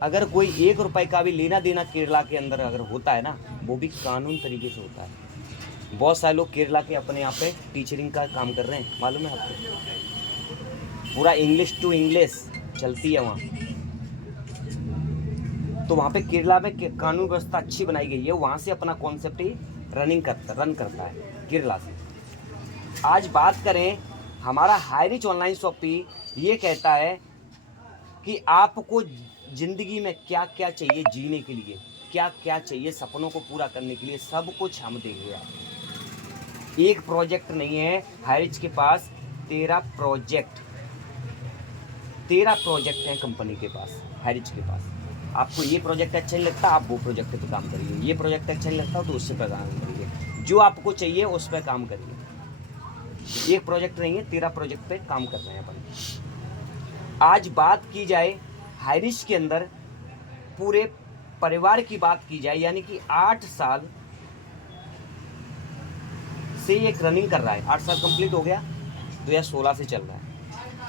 अगर कोई 1 रुपए का भी लेना देना केरला के अंदर अगर होता है ना, वो भी कानून तरीके से होता है। बहुत सारे लोग केरला के अपने यहाँ पे टीचरिंग का काम कर रहे हैं, मालूम है आपको। पूरा इंग्लिश टू इंग्लिश चलती है वहाँ। तो वहाँ पे केरला में कानून व्यवस्था अच्छी बनाई गई है, वहाँ से अपना कॉन्सेप्ट ही रन करता है केरला से। आज बात करें, हमारा हाईरिच ऑनलाइन शॉपिंग ये कहता है कि आपको ज़िंदगी में क्या क्या चाहिए जीने के लिए, क्या क्या चाहिए सपनों को पूरा करने के लिए, सब कुछ हम देंगे आपको। एक प्रोजेक्ट नहीं है हाईरिच के पास, 13 प्रोजेक्ट हैं कंपनी के पास, हाईरिच के पास। आपको ये प्रोजेक्ट अच्छा नहीं लगता, आप वो प्रोजेक्ट पे काम करिए। ये प्रोजेक्ट अच्छा नहीं लगता तो उससे पे काम करिए। जो आपको चाहिए उस पर काम करिए। एक प्रोजेक्ट नहीं है, 13 प्रोजेक्ट पे काम कर रहे हैं अपन। आज बात की जाए हाईरिच के अंदर पूरे परिवार की बात की जाए, यानी कि 8 साल से एक रनिंग कर रहा है। 8 साल कंप्लीट हो गया, 2016 से चल रहा है।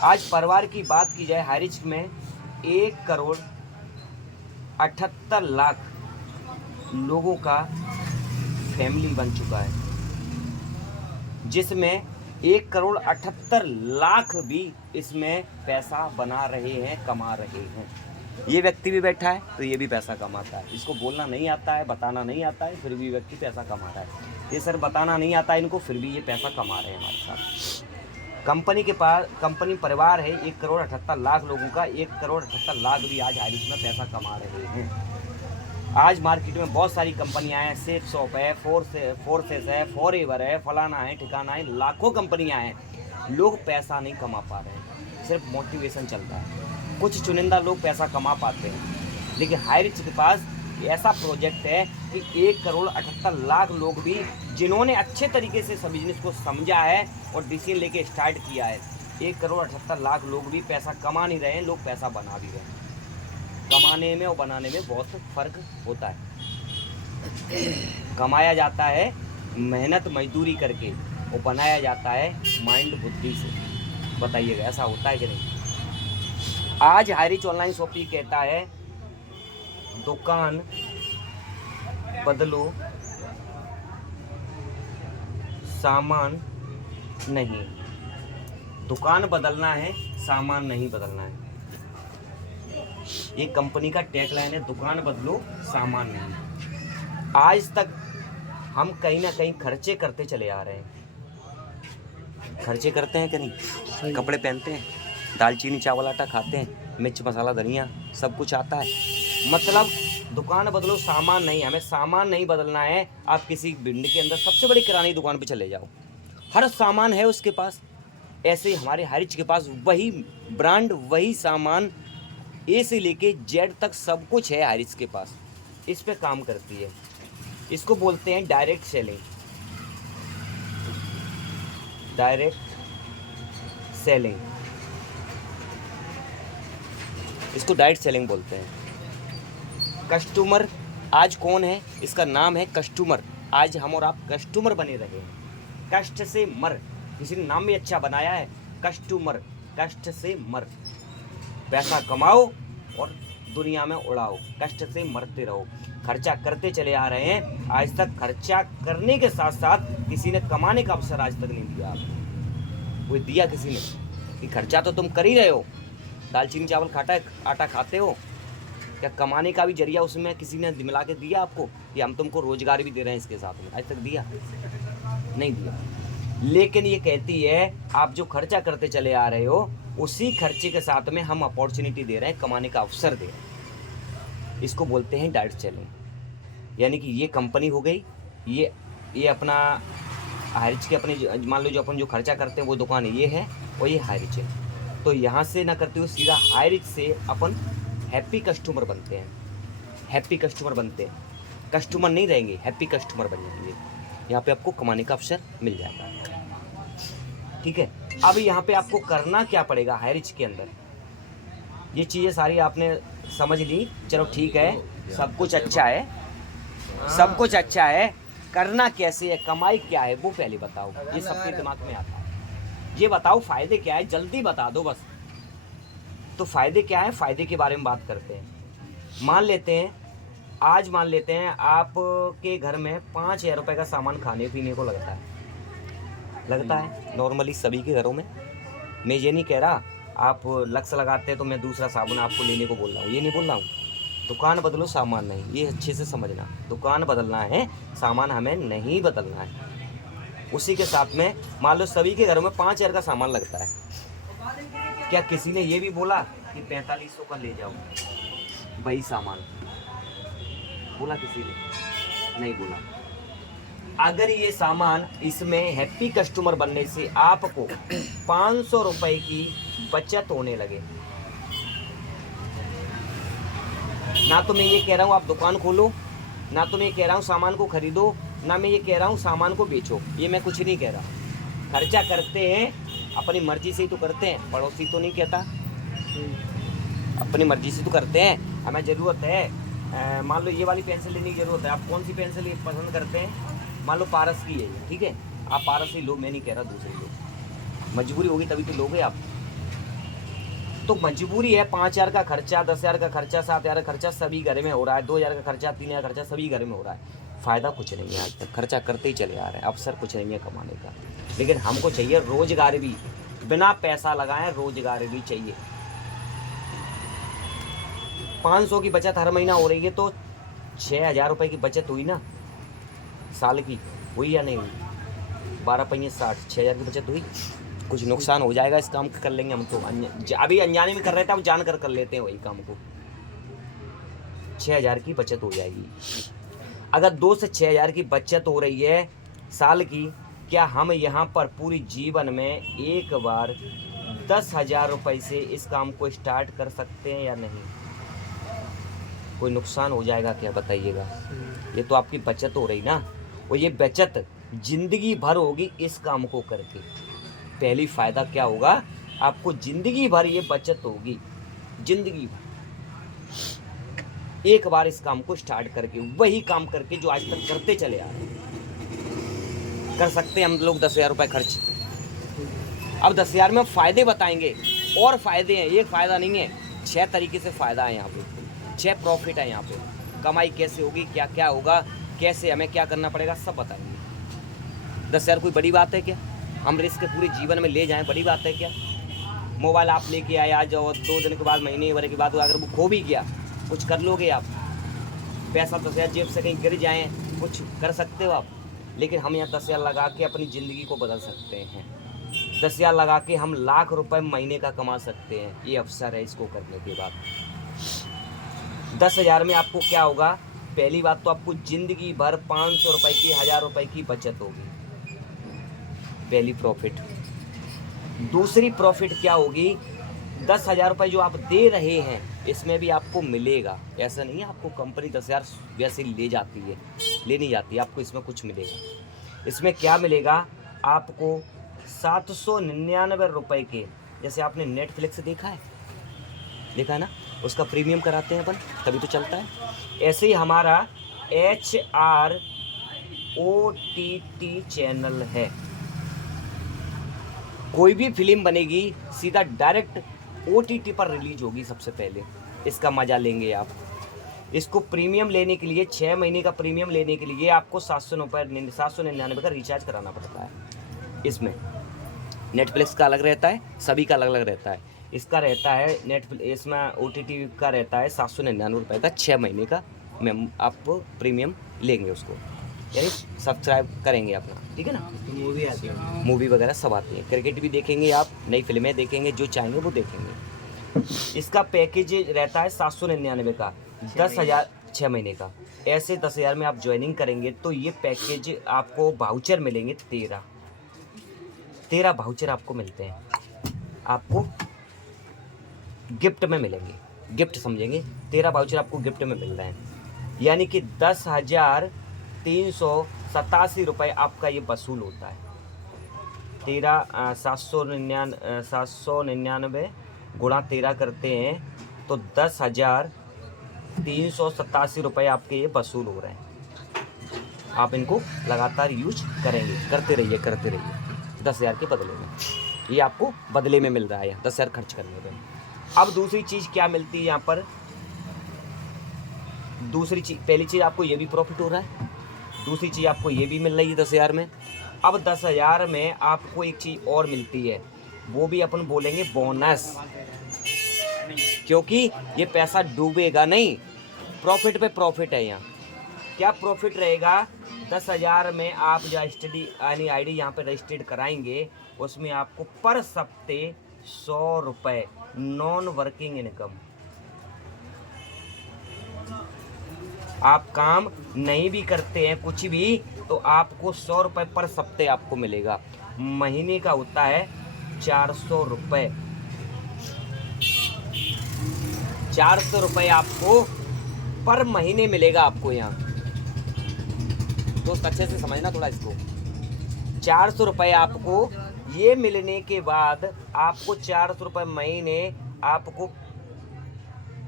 आज परिवार की बात की जाए हाईरिच में 1,78,00,000 लोगों का फैमिली बन चुका है, जिसमें 1,78,00,000 भी इसमें पैसा बना रहे हैं, कमा रहे हैं। ये व्यक्ति भी बैठा है तो ये भी पैसा कमाता है। इसको बोलना नहीं आता है, बताना नहीं आता है, फिर भी व्यक्ति पैसा कमा रहा है। ये सर बताना नहीं आता है इनको, फिर भी ये पैसा कमा रहे हैं हमारे साथ। कंपनी के पास कंपनी परिवार है 1,78,00,000 लोगों का, 1,78,00,000 भी आज हाईरिच में पैसा कमा रहे हैं। आज मार्केट में बहुत सारी कंपनियां हैं, सेफ शॉप है, फोर्सेस है, फॉरएवर है, फलाना है, ठिकाना है, लाखों कंपनियां हैं। लोग पैसा नहीं कमा पा रहे हैं, सिर्फ मोटिवेशन चलता है। कुछ चुनिंदा लोग पैसा कमा पाते हैं, लेकिन हाईरिच के पास ऐसा प्रोजेक्ट है कि 1,78,00,000 लोग भी, जिन्होंने अच्छे तरीके से सब बिजनेस को समझा है और डिसीजन लेके स्टार्ट किया है, 1,78,00,000 लोग भी पैसा कमा नहीं रहे हैं, लोग पैसा बना भी रहे हैं। कमाने में और बनाने में बहुत फर्क होता है। कमाया जाता है मेहनत मजदूरी करके, और बनाया जाता है माइंड बुद्धि से। बताइएगा ऐसा होता है कि नहीं। आज हाईरिच ऑनलाइन शॉपिंग कहता है दुकान बदलो सामान नहीं। दुकान बदलना है, सामान नहीं बदलना है। ये कंपनी का टैगलाइन है, दुकान बदलो सामान नहीं। आज तक हम कहीं ना कहीं खर्चे करते चले आ रहे हैं। खर्चे करते हैं कि नहीं? कपड़े पहनते हैं, दालचीनी चावल आटा खाते हैं, मिर्च मसाला धनिया सब कुछ आता है। मतलब दुकान बदलो सामान नहीं। हमें सामान नहीं बदलना है। आप किसी भिंड के अंदर सबसे बड़ी किरानी दुकान पे चले जाओ, हर सामान है उसके पास। ऐसे ही हमारे हाईरिच के पास वही ब्रांड, वही सामान, ए से लेके जेड तक सब कुछ है हाईरिच के पास। इस पे काम करती है। इसको बोलते हैं डायरेक्ट सेलिंग। डायरेक्ट सेलिंग, इसको डायरेक्ट सेलिंग बोलते हैं। कस्टमर आज कौन है? इसका नाम है कस्टमर। आज हम और आप कस्टमर बने रहे हैं। कष्ट से मर, किसी ने नाम भी अच्छा बनाया है, कस्टमर। कष्ट से मर, पैसा कमाओ और दुनिया में उड़ाओ, कष्ट से मरते रहो। खर्चा करते चले आ रहे हैं। आज तक खर्चा करने के साथ साथ किसी ने कमाने का अवसर आज तक नहीं दिया आपको। कोई दिया किसी ने? कि खर्चा तो तुम कर ही रहे हो, दालचीनी चावल आटा खाते हो, क्या कमाने का भी जरिया उसमें किसी ने मिला के दिया आपको? कि हम तुमको रोजगार भी दे रहे हैं इसके साथ में? आज तक दिया नहीं दिया। लेकिन ये कहती है आप जो खर्चा करते चले आ रहे हो, उसी खर्चे के साथ में हम अपॉर्चुनिटी दे रहे हैं, कमाने का अवसर दे रहे हैं। इसको बोलते हैं डायरेक्ट सेलिंग। यानी कि ये कंपनी हो गई, ये अपना हाईरिच के अपने, मान लो जो अपन जो खर्चा करते हैं वो दुकान ये है और ये हाईरिच है। तो यहाँ से ना करते हुए सीधा हाईरिच से अपन हैप्पी कस्टमर बनते हैं। हैप्पी कस्टमर बनते हैं, कस्टमर नहीं रहेंगे, हैप्पी कस्टमर बन जाएंगे। यहाँ पे आपको कमाने का अवसर मिल जाएगा। ठीक है। अब यहाँ पे आपको करना क्या पड़ेगा हाईरिच के अंदर? ये चीज़ें सारी आपने समझ ली, चलो ठीक है, सब कुछ अच्छा है, सब कुछ अच्छा है। करना कैसे है, कमाई क्या है, वो पहले बताओ। ये सबके दिमाग में आता है। ये बताओ फ़ायदे क्या है, जल्दी बता दो बस। तो फ़ायदे क्या है, फ़ायदे के बारे में बात करते हैं। मान लेते हैं आपके घर में 5,000 रुपये का सामान खाने पीने को लगता है नॉर्मली सभी के घरों में। मैं ये नहीं कह रहा आप लक्स लगाते हैं तो मैं दूसरा साबुन आपको लेने को बोल रहा हूँ, ये नहीं बोल रहा हूँ। दुकान बदलो सामान नहीं, ये अच्छे से समझना। दुकान बदलना है, सामान हमें नहीं बदलना है। उसी के साथ में मान लो सभी के घरों में 5,000 का सामान लगता है। क्या किसी ने ये भी बोला कि 4500 का ले जाओ वही सामान? बोला किसी ने? नहीं बोला। अगर ये सामान इसमें हैप्पी कस्टमर बनने से आपको 500 रुपए की बचत होने लगे, ना तो मैं ये कह रहा हूँ आप दुकान खोलो, ना तो मैं ये कह रहा हूँ सामान को खरीदो, ना मैं ये कह रहा हूँ सामान को बेचो, ये मैं कुछ नहीं कह रहा। खर्चा करते हैं अपनी मर्जी से ही तो करते हैं, पड़ोसी तो नहीं कहता। अपनी मर्जी से तो करते हैं। हमें ज़रूरत है, मान लो ये वाली पेंसिल लेने की ज़रूरत है, आप कौन सी पेंसिल पसंद करते हैं? मान लो पारस की है, ठीक है, आप पारस ही लो, मैं नहीं कह रहा दूसरी लो। मजबूरी होगी तभी तो लोगे आप। तो मजबूरी है, 5,000 का खर्चा, 10,000 का खर्चा, 7,000 का खर्चा सभी घर में हो रहा है, 2,000 का खर्चा, 3,000 का खर्चा सभी घर में हो रहा है। फ़ायदा कुछ नहीं है, आज तक खर्चा करते ही चले आ रहे हैं, अवसर कुछ नहीं है कमाने का। लेकिन हमको चाहिए रोजगार भी, बिना पैसा लगाए रोजगार भी चाहिए। 500 की बचत हर महीना हो रही है तो 6,000 रुपये की बचत हुई ना साल की, हुई या नहीं हुई? 12 पंजे 60, 6,000 की बचत हुई। कुछ नुकसान हो जाएगा, इस काम कर लेंगे हम तो, अभी अनजाने में कर रहे थे, अब जान कर लेते हैं वही काम को। 6,000 की बचत हो जाएगी। अगर 2 से 6,000 की बचत हो रही है साल की, क्या हम यहाँ पर पूरी जीवन में एक बार 10,000 रुपये से इस काम को स्टार्ट कर सकते हैं या नहीं? कोई नुकसान हो जाएगा क्या बताइएगा? ये तो आपकी बचत हो रही ना, और ये बचत जिंदगी भर होगी इस काम को करके। पहली फ़ायदा क्या होगा, आपको जिंदगी भर ये बचत होगी, जिंदगी भर। एक बार इस काम को स्टार्ट करके, वही काम करके जो आज तक करते चले आ रहे हैं। कर सकते हैं हम लोग 10,000 रुपये खर्च। अब 10,000 में फ़ायदे बताएंगे, और फ़ायदे हैं, एक फ़ायदा नहीं है, 6 तरीके से फ़ायदा है यहाँ पे, 6 प्रॉफिट है यहाँ पे। कमाई कैसे होगी, क्या क्या होगा, कैसे हमें क्या करना पड़ेगा, सब बताएंगे। 10,000 कोई बड़ी बात है क्या? हम रिस्क पूरे जीवन में ले जाएं, बड़ी बात है क्या? मोबाइल आप लेके आए आज और 2 दिन के बाद, महीने भर के बाद अगर वो खो भी गया, कुछ कर लोगे आप? पैसा 10,000 जेब से कहीं गिर जाए, कुछ कर सकते हो आप? लेकिन हम यहाँ 10,000 लगा के अपनी ज़िंदगी को बदल सकते हैं। 10,000 लगा के हम लाख रुपए महीने का कमा सकते हैं। ये अवसर है इसको करने के बाद। 10,000 में आपको क्या होगा? पहली बात तो आपको ज़िंदगी भर 500 रुपये की, 1,000 रुपये की बचत होगी, पहली प्रॉफिट। दूसरी प्रॉफिट क्या होगी? 10,000 रुपये जो आप दे रहे हैं इसमें भी आपको मिलेगा। ऐसा नहीं है आपको कंपनी 10,000 वैसे ले जाती है, ले नहीं जाती, आपको इसमें कुछ मिलेगा। इसमें क्या मिलेगा आपको? 799 रुपये के, जैसे आपने नेटफ्लिक्स देखा है ना, उसका प्रीमियम कराते हैं अपन, तभी तो चलता है। ऐसे ही हमारा HROTT चैनल है। कोई भी फिल्म बनेगी सीधा डायरेक्ट OTT पर रिलीज होगी सबसे पहले, इसका मज़ा लेंगे आप। इसको प्रीमियम लेने के लिए, 6 महीने का प्रीमियम लेने के लिए आपको 799 का रिचार्ज कराना पड़ता है। इसमें नेटफ्लिक्स का अलग रहता है, सभी का अलग अलग रहता है। इसका रहता है इसमें OTT का रहता है 799 रुपये का, 6 महीने का में आप प्रीमियम लेंगे उसको, यानी सब्सक्राइब करेंगे अपना, ठीक है ना। मूवी आती है, मूवी वगैरह सब आती है, क्रिकेट भी देखेंगे आप, नई फिल्में देखेंगे, जो चाहेंगे वो देखेंगे। इसका पैकेज रहता है 799 का, 10,000 6 महीने का। ऐसे 10,000 में आप ज्वाइनिंग करेंगे तो ये पैकेज आपको वाउचर मिलेंगे 13 वाउचर आपको मिलते हैं, आपको गिफ्ट में मिलेंगे। गिफ्ट समझेंगे, 13 वाउचर आपको गिफ्ट में मिल रहे हैं, यानी कि 10,387 रुपये आपका ये वसूल होता है। 799 गुणा 13 करते हैं तो 10,387 रुपये आपके ये वसूल हो रहे हैं। आप इनको लगातार यूज करेंगे, करते रहिए 10,000 के बदले में, ये आपको बदले में मिल रहा है 10,000 खर्च करने में। अब दूसरी चीज़ क्या मिलती है यहाँ पर? दूसरी चीज़, पहली चीज़ आपको ये भी प्रॉफिट हो रहा है, दूसरी चीज़ आपको ये भी मिल रही है 10,000 में। अब 10,000 में आपको एक चीज़ और मिलती है, वो भी अपन बोलेंगे बोनस, क्योंकि ये पैसा डूबेगा नहीं, प्रॉफिट पे प्रॉफिट है। यहाँ क्या प्रॉफिट रहेगा, 10,000 में आप जो स्टडी यानी ID यहाँ पे रजिस्टर्ड कराएंगे, उसमें आपको पर हफ्ते 100 रुपये नॉन वर्किंग इनकम। आप काम नहीं भी करते हैं कुछ भी, तो आपको 100 रुपये पर हफ्ते आपको मिलेगा। महीने का होता है 400 रुपये। 400 रुपये आपको पर महीने मिलेगा आपको यहाँ। दोस्त अच्छे से समझना थोड़ा इसको। 400 रुपये आपको ये मिलने के बाद आपको 400 रुपये महीने आपको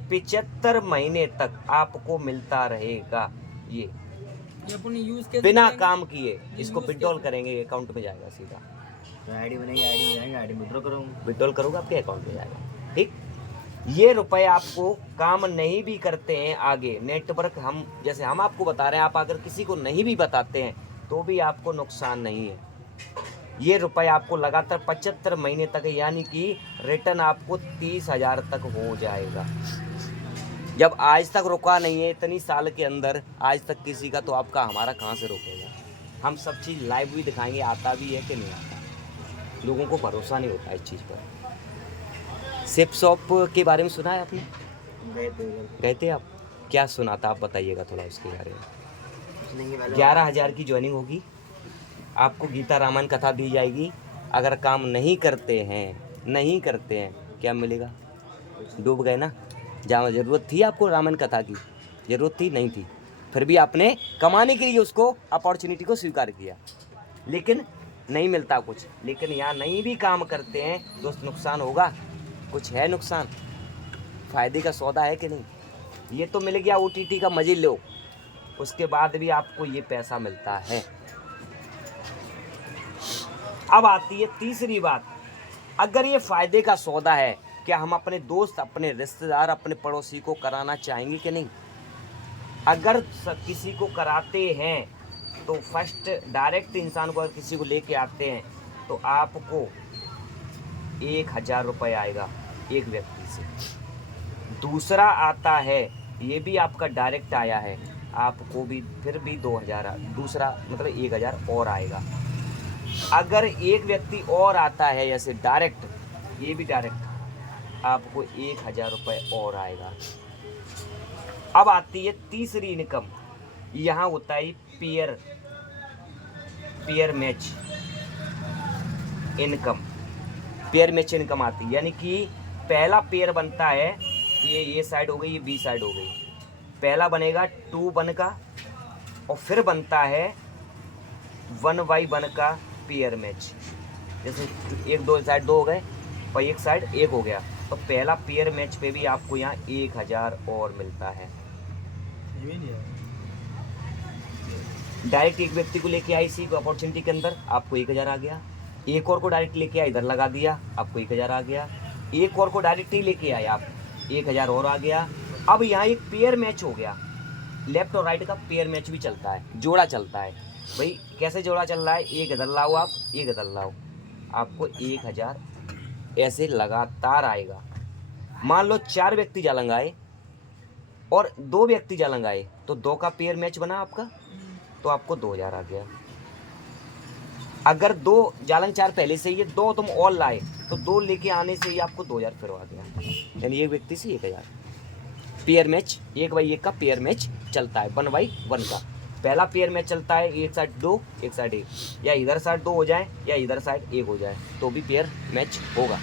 75 महीने तक आपको मिलता रहेगा। ये अपन यूज के बिना काम किए इसको विड्रॉल करेंगे, अकाउंट में जाएगा सीधा। तो आईडी बनेगी, आईडी में जाएंगे, आईडी विड्रॉ करूँगा, विड्रॉल करोगे आपके अकाउंट में जाएगा। ठीक, ये रुपए आपको काम नहीं भी करते हैं आगे नेटवर्क, हम जैसे हम आपको बता रहे हैं, आप अगर किसी को नहीं भी बताते हैं तो भी आपको नुकसान नहीं है। ये रुपए आपको लगातार 75 महीने तक, यानी कि रिटर्न आपको 30,000 तक हो जाएगा। जब आज तक रुका नहीं है इतनी साल के अंदर आज तक किसी का, तो आपका हमारा कहाँ से रोकेगा। हम सब चीज़ लाइव भी दिखाएंगे, आता भी है कि नहीं आता, लोगों को भरोसा नहीं होता इस चीज़ पर। सिप शॉप के बारे में सुना है आपने? गए थे आप? क्या सुना था आप बताइएगा थोड़ा उसके बारे में। 11,000 की ज्वाइनिंग होगी, आपको गीता रामायण कथा दी जाएगी। अगर काम नहीं करते हैं क्या मिलेगा? डूब गए ना। जहाँ ज़रूरत थी आपको रामायण कथा की, ज़रूरत थी नहीं थी, फिर भी आपने कमाने के लिए उसको अपॉर्चुनिटी को स्वीकार किया, लेकिन नहीं मिलता कुछ। लेकिन यहाँ नहीं भी काम करते हैं तो नुकसान होगा, कुछ है नुकसान, फ़ायदे का सौदा है कि नहीं। ये तो मिल गया OTT का मजे लो, उसके बाद भी आपको ये पैसा मिलता है। अब आती है तीसरी बात, अगर ये फ़ायदे का सौदा है, क्या हम अपने दोस्त, अपने रिश्तेदार, अपने पड़ोसी को कराना चाहेंगे कि नहीं? अगर किसी को कराते हैं तो फर्स्ट डायरेक्ट इंसान को अगर किसी को लेके आते हैं तो आपको 1,000 रुपये आएगा एक व्यक्ति से। दूसरा आता है, ये भी आपका डायरेक्ट आया है, आपको भी फिर भी 2,000, दूसरा मतलब 1,000 और आएगा। अगर एक व्यक्ति और आता है जैसे डायरेक्ट, ये भी डायरेक्ट, आपको 1,000 रुपये और आएगा। अब आती है तीसरी इनकम, यहाँ होता है pair match income. Pair match income आती है, यानी कि पहला पेयर बनता है, ये साइड हो गई, ये बी साइड हो गई, पहला बनेगा 2-1 का, और फिर बनता है 1/1 का पेयर मैच। जैसे 1-2 साइड 2 हो गए और एक साइड 1 हो गया, तो पहला पेयर मैच पे भी आपको यहाँ 1,000 और मिलता है। डायरेक्ट एक व्यक्ति को लेके आई इसी अपॉर्चुनिटी के अंदर, आपको 1,000 आ गया। एक और को डायरेक्ट लेके आया, इधर लगा दिया, आपको 1,000 आ गया। एक और को डायरेक्ट ही लेके आए आप, 1,000 और आ गया। अब यहाँ एक पेयर मैच हो गया, लेफ्ट और राइट का पेयर मैच भी चलता है, जोड़ा चलता है। भाई कैसे जोड़ा चल रहा है, एक इधर लाओ आप, एक इधर लाओ, आपको 1,000 ऐसे लगातार आएगा। मान लो 4 व्यक्ति जालंग आए और 2 व्यक्ति जालंग आए, तो 2 का पेयर मैच बना आपका, तो आपको 2,000 आ गया। अगर 2 जालंग 4 पहले से ही है, 2 तुम और लाए, तो 2 लेके आने से ही आपको 2,000 फिर आ गया, यानी एक व्यक्ति से 1,000। पेयर मैच 1/1 का पेयर मैच चलता है, 1/1 का पहला पेयर मैच चलता है। एक साइड 2 एक साइड 1, या इधर साइड 2 हो जाए या इधर साइड 1 हो जाए, तो भी पेयर मैच होगा।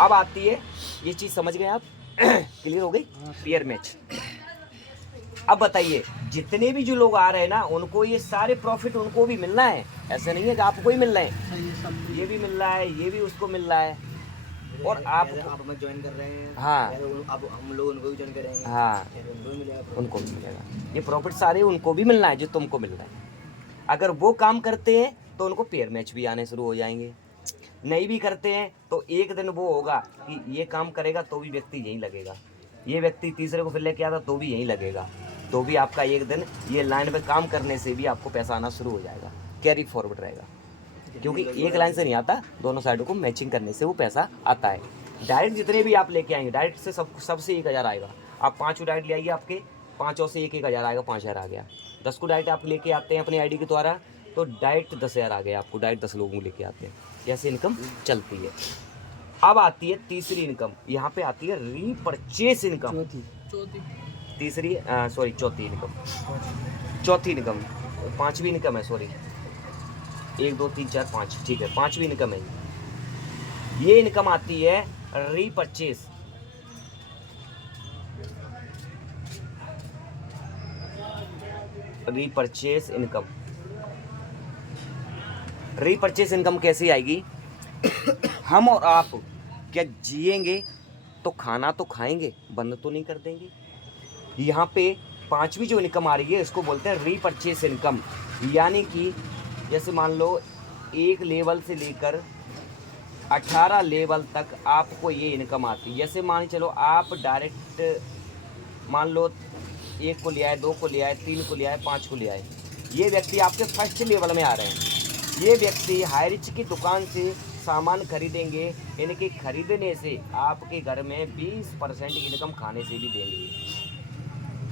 अब आती है, ये चीज़ समझ गए आप? क्लियर हो गई पेयर मैच। अब बताइए, जितने भी जो लोग आ रहे हैं ना, उनको ये सारे प्रॉफिट उनको भी मिलना है, ऐसे नहीं है कि आपको ही मिल रहे हैं, ये भी मिल रहा है, ये भी उसको मिल रहा है, और आप हमें ज्वाइन कर रहे हैं, हाँ, अब हम लोग उनको भी ज्वाइन करेंगे, हाँ, उनको भी मिलेगा। ये प्रॉफिट सारे उनको भी मिलना है जो तुमको मिल रहा है। अगर वो काम करते हैं तो उनको पेयर मैच भी आने शुरू हो जाएंगे, नहीं भी करते हैं तो एक दिन वो होगा कि ये काम करेगा तो भी व्यक्ति यहीं लगेगा, ये व्यक्ति तीसरे को फिर लेके आता तो भी यहीं लगेगा, तो भी आपका एक दिन ये लाइन पे काम करने से भी आपको पैसा आना शुरू हो जाएगा, कैरी फॉरवर्ड रहेगा, क्योंकि एक लाइन से नहीं आता, दोनों साइडों को मैचिंग करने से वो पैसा आता है। डायरेक्ट जितने भी आप लेके आएंगे, डायरेक्ट से सबसे 1000 आएगा। आप 5 डायरेक्ट ले आइए, आपके 5 से 1000 आएगा, 5000 आ गया। 10 को डायरेक्ट आप लेके आते हैं अपनी आईडी के द्वारा तो डायरेक्ट 10000 आ गया आपको, डायरेक्ट 10 लोगों को लेके आते हैं, ऐसे इनकम चलती है। अब आती है तीसरी इनकम, यहाँ पे आती है रीपरचेस इनकम। चौथी इनकम, पांचवी इनकम है, सॉरी 1 2 3 4 5, ठीक है, पांचवी इनकम है ये इनकम आती है रीपरचेस। रीपरचेस इनकम, रीपरचेस इनकम कैसे आएगी? हम और आप क्या जिएंगे तो खाना तो खाएंगे, बंद तो नहीं कर देंगे। यहाँ पे पांचवी जो इनकम आ रही है इसको बोलते हैं रीपरचेस इनकम, यानी कि जैसे मान लो 1 लेवल से लेकर 18 लेवल तक आपको ये इनकम आती है। जैसे मान चलो आप डायरेक्ट मान लो 1 को ले आए, 2 को ले आए, 3 को ले आए, 5 को ले आए, ये व्यक्ति आपके फर्स्ट लेवल में आ रहे हैं। ये व्यक्ति हाई रिच की दुकान से सामान खरीदेंगे, इनके खरीदने से आपके घर में 20% इनकम खाने से भी देंगे।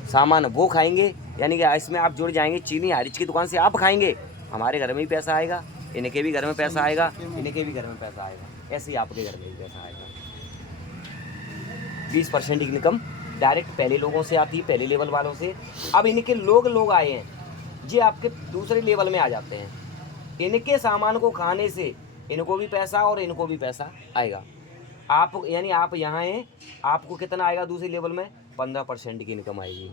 सामान वो खाएंगे, यानी कि इसमें आप जुड़ जाएंगे। चीनी हाई रिच की दुकान से आप खाएंगे, हमारे घर में भी पैसा आएगा, इनके भी घर में पैसा आएगा, इनके भी घर में पैसा आएगा, ऐसे ही आपके घर में भी पैसा आएगा। 20% इनकम डायरेक्ट पहले लोगों से आती है, पहले लेवल वालों से। अब इनके लोग आए हैं, ये आपके दूसरे लेवल में आ जाते हैं। इनके सामान को खाने से इनको भी पैसा और इनको भी पैसा आएगा। आप यानी आप यहाँ हैं, आपको कितना आएगा दूसरे लेवल में? 15% की इनकम आएगी,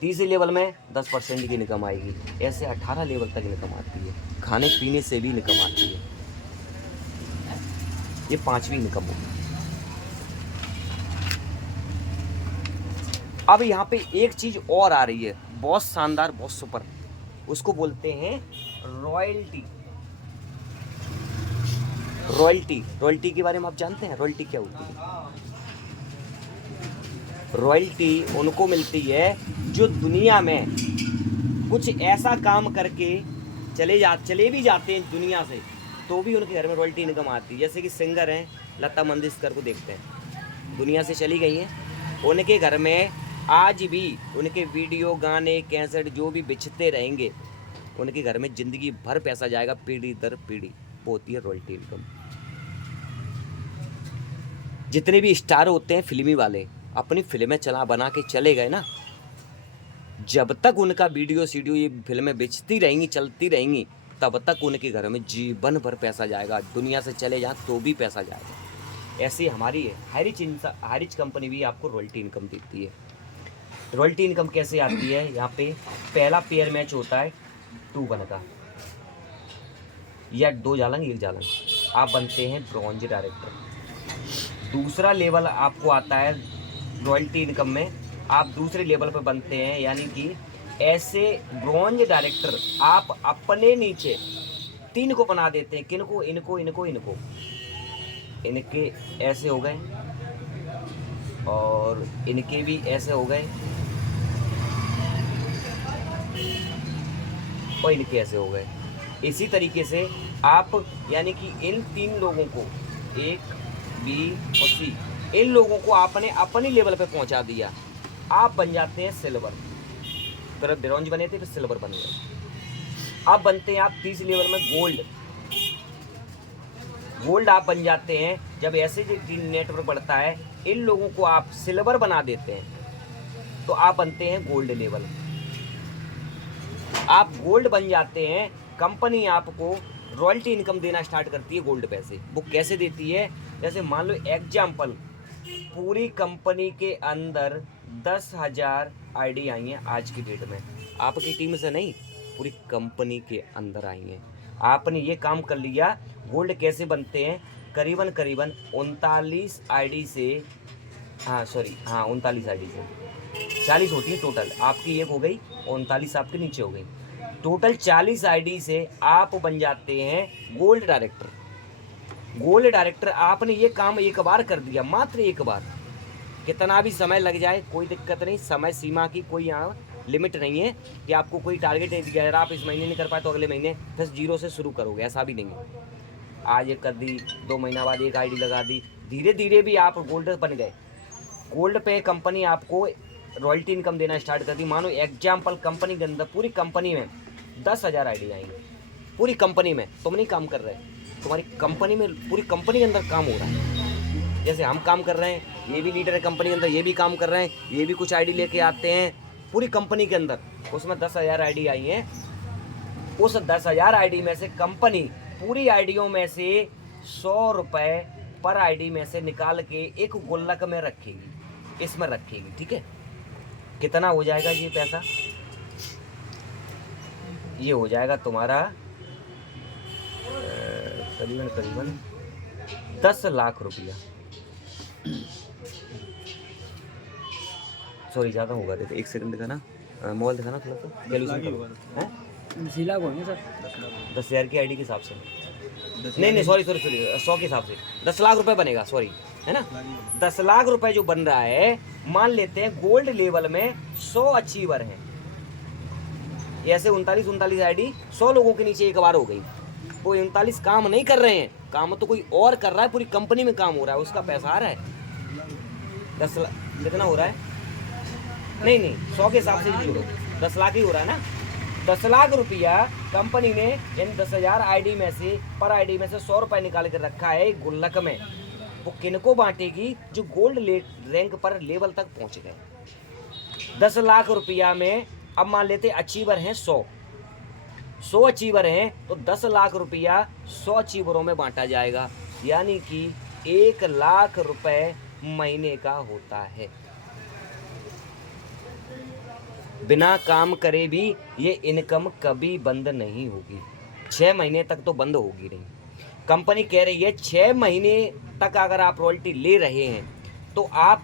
तीसरे लेवल में 10% की इनकम आएगी, ऐसे 18 लेवल तक इनकम आती है। खाने पीने से भी इनकम आती है। ये पांचवी इनकम होगी। अब यहाँ पे एक चीज और आ रही है, बहुत शानदार, बहुत सुपर, उसको बोलते हैं रॉयल्टी। रॉयल्टी के बारे में आप जानते हैं रॉयल्टी क्या होती है? रॉयल्टी उनको मिलती है जो दुनिया में कुछ ऐसा काम करके चले भी जाते हैं दुनिया से, तो भी उनके घर में रॉयल्टी इनकम आती है। जैसे कि सिंगर हैं, लता मंगेशकर को देखते हैं, दुनिया से चली गई हैं, उनके घर में आज भी उनके वीडियो, गाने, कैसेट जो भी बेचते रहेंगे, उनके घर में ज़िंदगी भर पैसा जाएगा, पीढ़ी दर पीढ़ी। वो होती है रॉयल्टी इनकम। जितने भी स्टार होते हैं फिल्मी वाले, अपनी फिल्में बना के चले गए ना, जब तक उनका वीडियो सीडियो ये फिल्में बेचती रहेंगी, चलती रहेंगी, तब तक उनके घर में जीवन भर पैसा जाएगा। दुनिया से चले जाएं तो भी पैसा जाएगा। ऐसी हमारी हाई रिच कंपनी भी आपको रॉयल्टी इनकम देती है। रॉयल्टी इनकम कैसे आती है? यहाँ पे पहला पेयर मैच होता है 2-1 का, या 2 जालंग 1 जालंग, आप बनते हैं ब्रॉन्ज डायरेक्टर। दूसरा लेवल आपको आता है रॉयल्टी इनकम में, आप दूसरे लेवल पर बनते हैं, यानी कि ऐसे ब्रॉन्ज डायरेक्टर आप अपने नीचे 3 को बना देते हैं। किनको? इनको, इनके ऐसे हो गए, और इनके भी ऐसे हो गए, और इनके ऐसे हो गए। इसी तरीके से आप यानी कि इन 3 लोगों को, A, B और C, इन लोगों को आपने अपने लेवल पे पहुंचा दिया, आप बन जाते हैं सिल्वर। फिर ब्रॉन्ज बने थे, फिर सिल्वर बन गए। अब बनते हैं आप तीसरे लेवल में गोल्ड आप बन जाते हैं। जब ऐसे जो नेटवर्क बढ़ता है, इन लोगों को आप सिल्वर बना देते हैं, तो आप बनते हैं गोल्ड लेवल। आप गोल्ड बन जाते हैं, कंपनी आपको रॉयल्टी इनकम देना स्टार्ट करती है गोल्ड पैसे। वो कैसे देती है? जैसे मान लो एग्जाम्पल, पूरी कंपनी के अंदर 10,000 आईडी आई हैं आज की डेट में, आपकी टीम से नहीं, पूरी कंपनी के अंदर आई हैं। आपने ये काम कर लिया। गोल्ड कैसे बनते हैं? करीबन 39 आईडी से, 39 आईडी से 40 होती है टोटल, आपकी एक हो गई, 39 आपके नीचे हो गई, टोटल 40 आईडी से आप बन जाते हैं गोल्ड डायरेक्टर। गोल्ड डायरेक्टर आपने ये काम एक बार कर दिया, मात्र एक बार, कितना भी समय लग जाए कोई दिक्कत नहीं, समय सीमा की कोई यहाँ लिमिट नहीं है कि आपको कोई टारगेट नहीं दिया, अगर आप इस महीने नहीं कर पाए तो अगले महीने फिर जीरो से शुरू करोगे, ऐसा भी नहीं है। आज एक कर दी, 2 महीना बाद एक आईडी लगा दी, धीरे धीरे भी आप गोल्ड बन गए। गोल्ड पे कंपनी आपको रॉयल्टी इनकम देना स्टार्ट कर दी। मानो एग्जाम्पल कंपनी के अंदर पूरी कंपनी में 10,000 आईडी आएंगे, पूरी कंपनी में। तुम नहीं काम कर रहे, तुम्हारी कंपनी में पूरी कंपनी के अंदर काम हो रहा है। जैसे हम काम कर रहे हैं, ये भी लीडर है कंपनी के अंदर, ये भी काम कर रहे हैं, ये भी कुछ आईडी लेके आते हैं पूरी कंपनी के अंदर। उसमें 10,000 आईडी आई हैं। उस 10,000 आईडी में से कंपनी पूरी आईडियों में से 100 रुपये पर आईडी में से निकाल के एक गुल्लक में रखेगी, इसमें रखेगी, ठीक है। कितना हो जाएगा ये पैसा? ये हो जाएगा तुम्हारा करीबन करीबन 10 लाख रुपया। सॉरी ज़्यादा होगा, देखो 1 सेकंड दिखाना, मोबाइल दिखाना थोड़ा सा, कैलकुलेशन करो। हैं 10,000 की आईडी के हिसाब से नहीं सॉरी 100 के हिसाब से 10 लाख रुपए बनेगा, सॉरी, है ना। 10 लाख रुपए जो बन रहा है, मान लेते हैं गोल्ड लेवल में 100 अचीवर हैं। ऐसे 39 आईडी 100 लोगों के नीचे एक बार हो गई। वो 39 काम नहीं कर रहे हैं, काम तो कोई और कर रहा है, पूरी कंपनी में काम हो रहा है, उसका पैसा आ रहा है। 10 लाख कितना हो रहा है? नहीं 100 के हिसाब से ही जोड़ो, 10 लाख ही हो रहा है ना। 10 लाख रुपया कंपनी ने इन 10,000 आईडी में से पर आईडी में से 100 रुपये निकाल कर रखा है गुल्लक में। वो किनको बांटेगी? जो गोल्ड रैंक पर लेवल तक पहुंच गए। 10 लाख रुपया में अब मान लेते अचीवर हैं 100 अचीवर हैं, तो 10 लाख रुपया 100 अचीवरों में बांटा जाएगा, यानी कि 1 लाख रुपए महीने का होता है। बिना काम करे भी ये इनकम कभी बंद नहीं होगी। 6 महीने तक तो बंद होगी नहीं। कंपनी कह रही है 6 महीने तक अगर आप रॉयल्टी ले रहे हैं, तो आप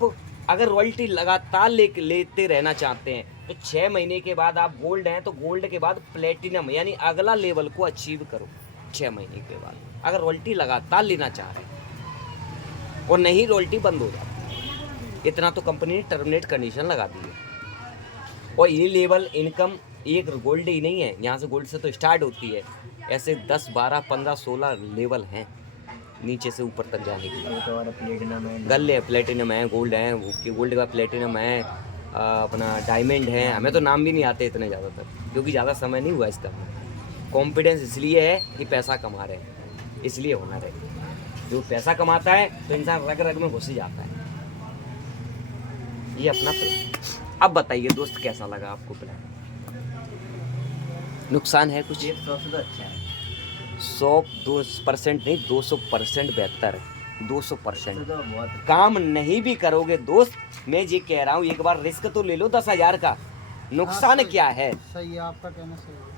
अगर रॉयल्टी लगातार लेते रहना चाहते हैं, तो 6 महीने के बाद आप गोल्ड हैं, तो गोल्ड के बाद प्लेटिनम यानी अगला लेवल को अचीव करो 6 महीने के बाद, अगर रॉयल्टी लगातार लेना चाह रहे हैं, और नहीं रॉयल्टी बंद हो जाती। इतना तो कंपनी ने टर्मिनेट कंडीशन लगा दी है। और ये लेवल इनकम एक गोल्ड ही नहीं है, यहाँ से गोल्ड से तो स्टार्ट होती है, ऐसे 10, 12, 15, 16 लेवल हैं नीचे से ऊपर तक जाने के लिए। प्लेटिनम है, गले प्लेटिनम है, गोल्ड है, गोल्ड का प्लेटिनम है, अपना डायमंड है। हमें तो नाम भी नहीं आते इतने ज़्यादातर, क्योंकि ज़्यादा समय नहीं हुआ इस तरह। कॉन्फिडेंस इसलिए है कि पैसा कमा रहे हैं, इसलिए हुनर है। जो पैसा कमाता है तो इंसान रग रग में घुस ही जाता है। ये अपना अब बताइए दोस्त, कैसा लगा आपको प्लान? नुकसान है कुछ? 100 तो अच्छा है। 100-2% नहीं, 200% बेहतर है। 200% तो बहुत काम नहीं भी करोगे दोस्त, मैं ये कह रहा हूँ एक बार रिस्क तो ले लो 10,000 का। नुकसान क्या है? सही है, आपका कहना सही है।